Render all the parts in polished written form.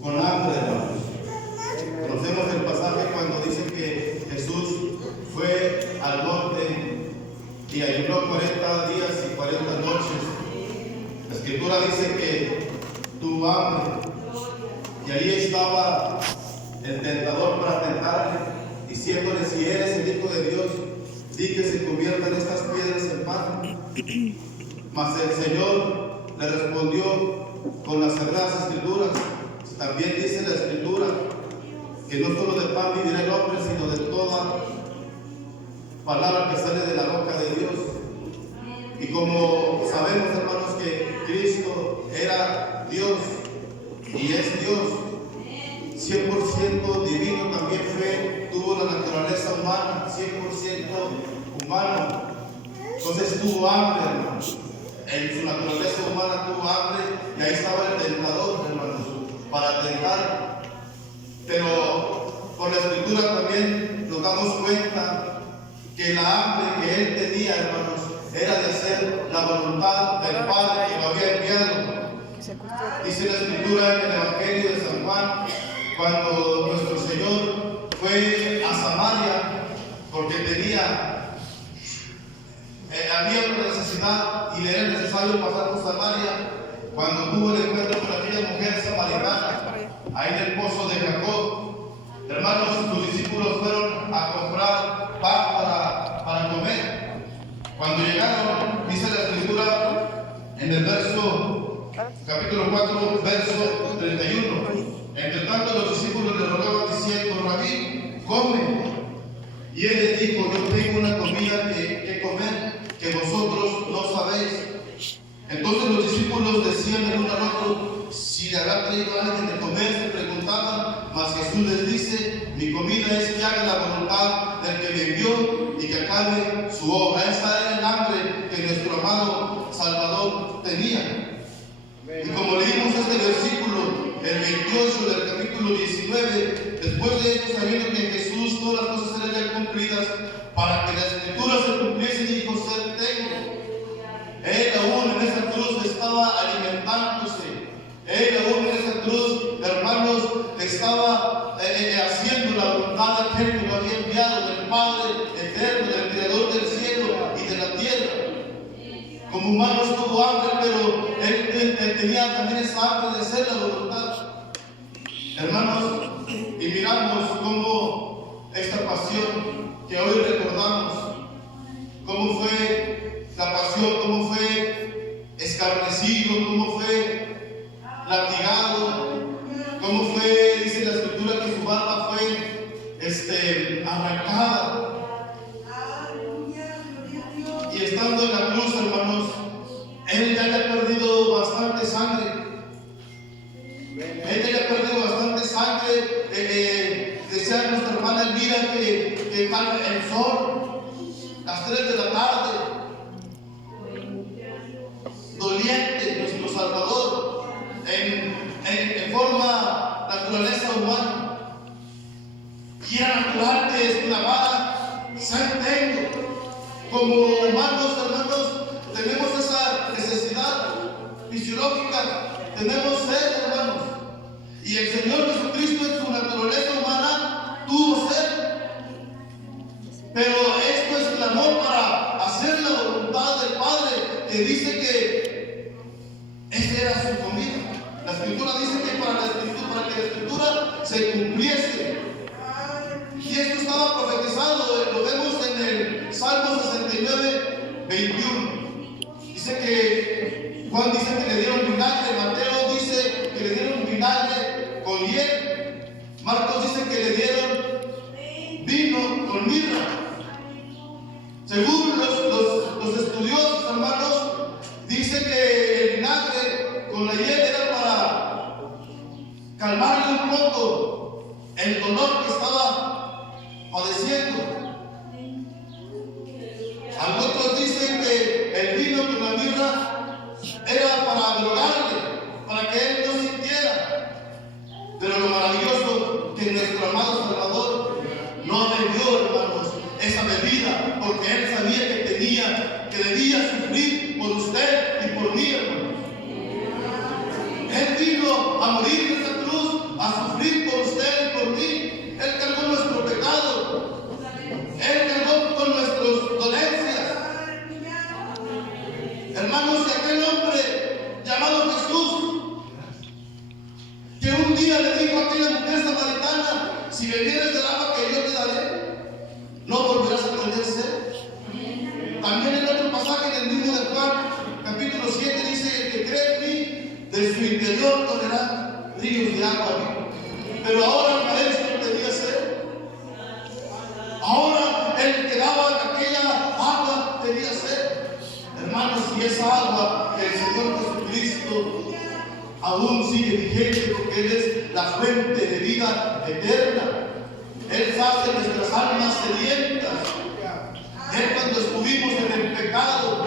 con hambre, hermanos. Conocemos el pasaje cuando dice que Jesús fue al norte y ayunó 40 días y 40 noches. La Escritura dice que tuvo hambre y ahí estaba el tentador para tentarle, diciéndole: si eres el Hijo de Dios, di que se conviertan estas piedras en pan. Mas el Señor le respondió con las Sagradas Escrituras. También dice la Escritura que no solo de pan vivirá el hombre, sino de toda palabra que sale de la boca de Dios. Y como sabemos, hermanos, que Cristo era Dios y es Dios, 100% divino, también tuvo la naturaleza humana, 100% humano. Entonces tuvo hambre, hermanos. En su naturaleza humana tuvo hambre y ahí estaba el tentador, hermanos, para tentar. Pero por la Escritura también nos damos cuenta que la hambre que él tenía, hermanos, era de hacer la voluntad del Padre que lo había enviado. Dice la Escritura en el Evangelio de San Juan, cuando nuestro Señor fue a Samaria porque había una necesidad y le era necesario pasar por Samaria, cuando tuvo el encuentro con aquella mujer samaritana ahí en el pozo de Jacob. Hermanos, sus discípulos fueron a comprar pan para comer. Cuando llegaron, dice la Escritura en el capítulo 4, verso 31: entre tanto los discípulos le rogaban diciendo: Rabí, come. Y él les dijo: yo tengo una comida que comer que vosotros no sabéis. Entonces los discípulos decían el uno al otro: si le habrá traído a alguien de comer, se preguntaban. Mas Jesús les dice: mi comida es que haga la voluntad del que me envió y que acabe su obra. Esta era el hambre que nuestro amado Salvador tenía. Y como leímos este versículo, el 28 del capítulo 19, después de esto, sabiendo que en Jesús todas las cosas eran ya cumplidas, para que las Escrituras se cumpliesen, dijo: sed tengo. Él aún en esa cruz estaba alimentándose. Él aún en esa cruz, hermanos, estaba haciendo la voluntad de aquel que lo había enviado, del Padre eterno, del Creador del cielo y de la tierra. Como humanos tuvo hambre, pero él tenía también esa hambre de hacer la voluntad. Hermanos, y miramos cómo esta pasión que hoy recordamos, cómo fue la pasión, cómo fue escarnecido, cómo fue latigado, cómo fue, dice la Escritura, que su barba fue arrancada. Y estando en la cruz, hermanos, él ya había perdido bastante sangre. Él ya había perdido bastante sangre. Decía nuestra hermana Elvira que el sol, las 3 de la tarde, doliente, nuestro Salvador, en forma naturaleza humana. Y era natural que exclamara: sed tengo. Como humanos, hermanos, tenemos esa necesidad fisiológica, tenemos sed, hermanos. Y el Señor Jesucristo en su naturaleza humana tuvo sed. Pero esto exclamó para hacer la voluntad del Padre, que dice que esa era su comida. La Escritura dice que para que la Escritura se cumpliese. Y esto estaba profetizado, lo vemos en el Salmo 69, 21. Dice que Juan dice que le dieron vinagre, Mateo dice que le dieron vinagre con hiel, Marcos dice que le dieron vino con mirra. Según los estudiosos, hermanos, dice que el vinagre con la hiel era para calmarle un poco el dolor que estaba padeciendo. Algunos dicen que el vino con la mirra era para drogarle, para que él no sintiera. Pero lo maravilloso que nuestro amado Salvador no bebió, hermanos, esa bebida, porque él sabía que debía sufrir por usted y por mí, hermanos. Él vino a morir en esa cruz que un día le dijo a aquella mujer samaritana: si bebieres del agua que yo te daré, no volverás a tener sed. También en otro pasaje del libro de Juan, capítulo 7, dice: el que cree en mí, de su interior correrán ríos de agua viva. Pero ahora el maestro tenía sed. Ahora el que daba aquella agua tenía sed. Hermanos, y esa agua que el Señor Jesucristo aún sigue vigente, porque Él es la fuente de vida eterna. Él sacia nuestras almas sedientas. Él, cuando estuvimos en el pecado,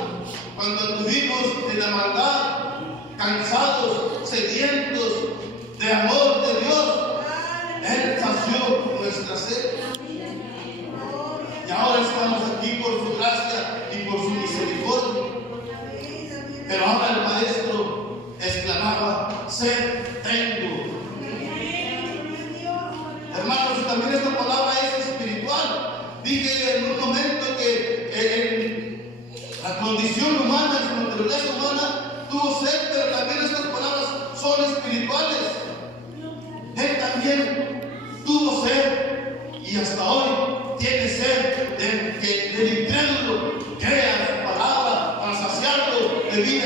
cuando estuvimos en la maldad, cansados, sedientos de amor de Dios, Él sació nuestra sed. Y ahora estamos aquí por su gracia y por su misericordia. Pero ahora el maestro exclamaba: sed tengo. Hermanos, también esta palabra es espiritual. Dije en un momento que en la condición humana, en su naturaleza humana, tuvo sed, pero también estas palabras son espirituales. Él también tuvo sed y hasta hoy tiene sed de que el incrédulo crea su palabra para saciarlo de vida